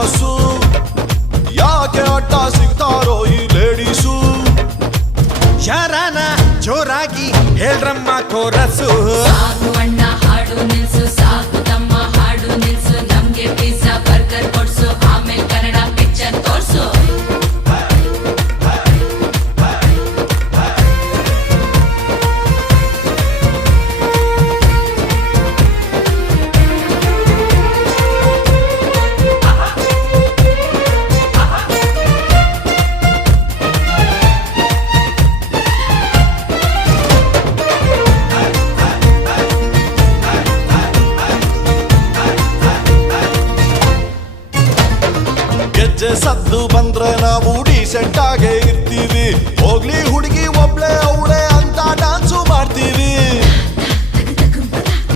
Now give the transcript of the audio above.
Famous. ಯಾಕೆ ಅಡ್ಡ ಸಿಗ್ತಾರೋ ಈ ಲೇಡೀಸು. ಯಾರಾನ ಜೋರಾಗಿ ಹೇಳ್ರಮ್ಮ ಕೋರಸು. ಸಾಕು ಅಣ್ಣ ಹಾಡು ನಿಲ್ಸು, ಸಾಕು ತಮ್ಮ ಹಾಡು ನಿಲ್ಸು. ನಮ್ಗೆ ಪಿಜ್ಜಾ ಬರ್ಗರ್ ಕೊಡ್ಸು, ಆಮೇಲೆ ಕನ್ನಡ ಪಿಕ್ಚರ್ ತೋರ್ಸು. ಗೆಜ್ಜೆ ಸದ್ದು ಬಂದ್ರೆ ನಾವು ಡೀಸೆಂಟ್ ಆಗೇ